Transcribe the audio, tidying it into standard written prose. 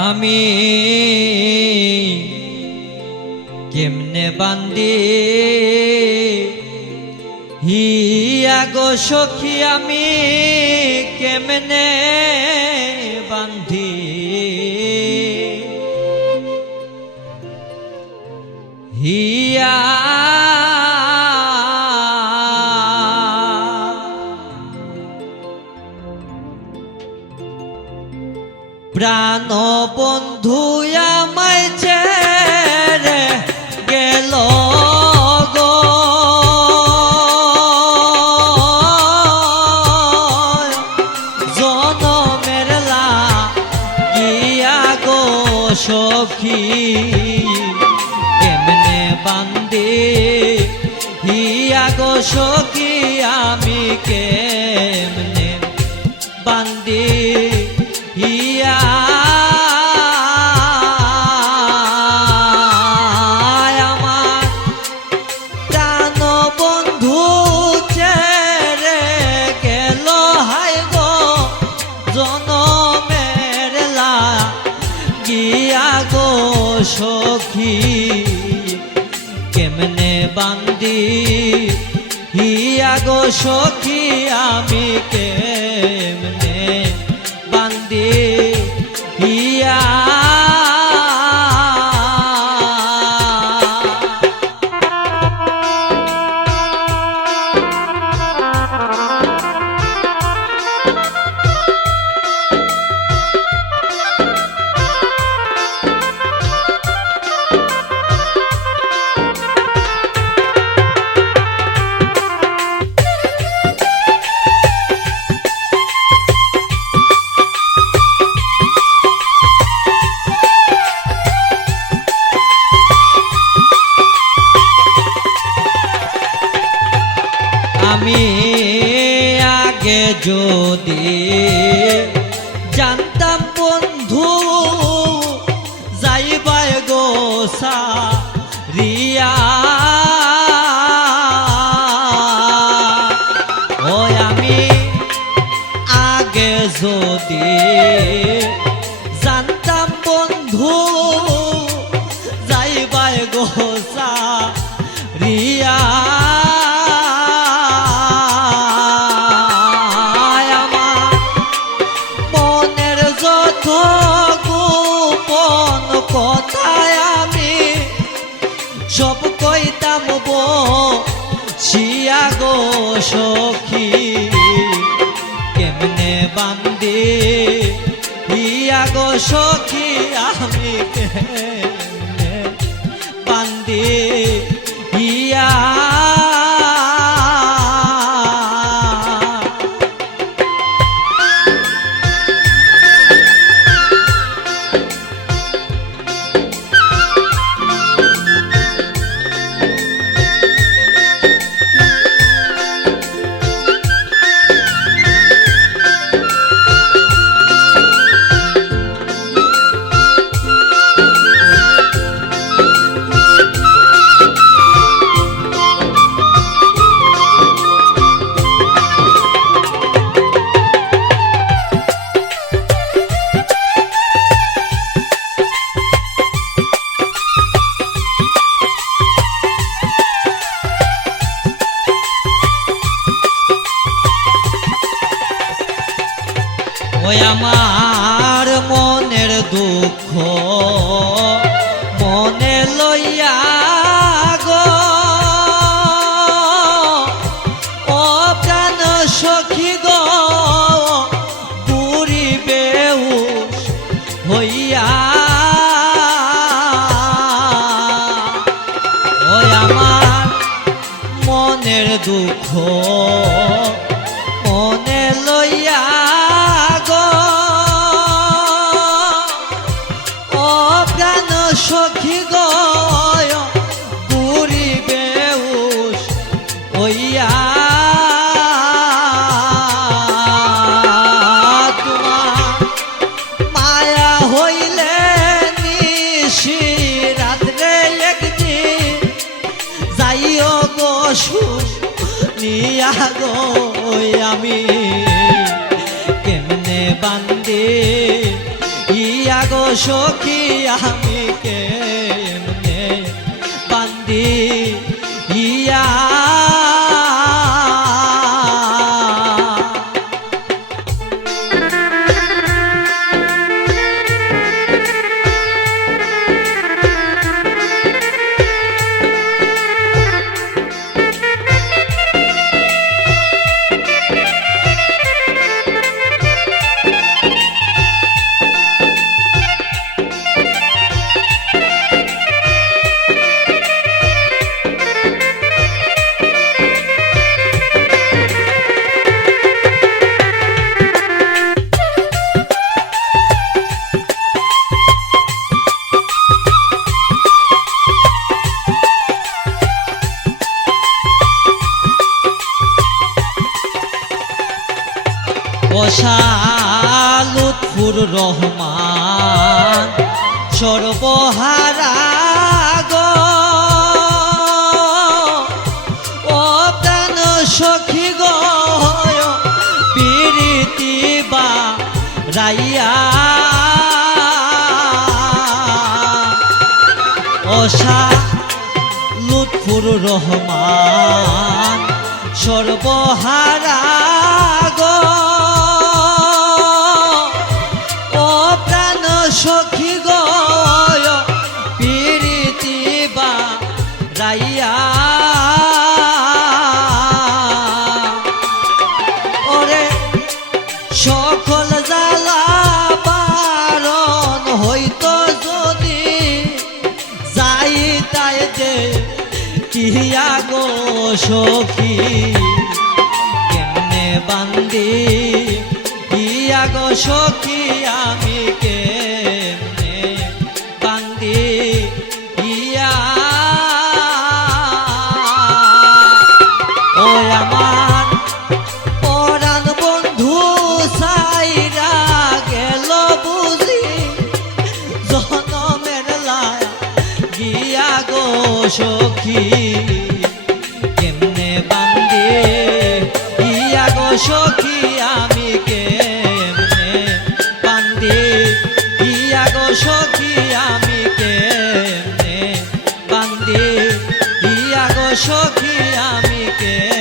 আমি কেমনে বান্দি হিয়া গো সখী আমি কেমনে বান্ধি হিয়া প্রাণ বন্ধু আমায় ছেড়ে গেল গো জনমের লাগিয়া গো সখী কেমনে বান্দি হিয়া গো সখী আমি কেমনে বান্দি হিয়া আমার প্রাণ বন্ধু ছেড়ে গেল হায় গো জনমের লাগিয়া গো সখী কেমনে বান্দি হিয়া গো সখী আমি কেমনে বান্দি হিয়া আমি আগে যদি জানতাম বন্ধু যাইবাই গো সারিয়া ও আমি আগে যদি জানতাম বন্ধু যাইবাই গো সারিয়া কথায় আমি সব কইতাম বসিয়া গো সখী কেমনে বান্দি হিয়া গো সখী আমি কেমনে বান্দি হিয়া ওই আমার মনের দুঃখ মনে লইয়া গো ও প্রাণ সখী গো বুড়ি বেহুশ হইয়া ওই আমার মনের দুঃখ মনে লইয়া সখী গো বুড়ি বেহুশ হইয়া তোমার মায়া হইলে নিশি রাত্রে একদিন যাইও গো শুনিয়া গো আমি কেমনে বান্দি ইয়া গো সখী আমি কেমনে বান্দি ইয়া লুৎফুর রহমান সর্বহারা গো ও প্রাণ সখী গো প্রীতি বা রাইয়া লুৎফুর রহমান সর্বহারা গো সখী গো প্রীতি বা রাইয়া ওরে সকল জ্বালা বারণ হইতো যদি যাই তাই দে কিয়া গো সখী কেমনে বান্দি ইয়া গো সখী আমি কেমনে বান্দি ইয়া ও আমার পরাণ বন্ধু সাইরা গেল বুঝি জনমের লায়া গিয়া গো সখী কেমনে বান্দি ইয়া গো সখী আমি কেমনে বান্দি ইয়া গো সখী আমি কেমনে বান্দি ইয়া গো সখী আমি কেমনে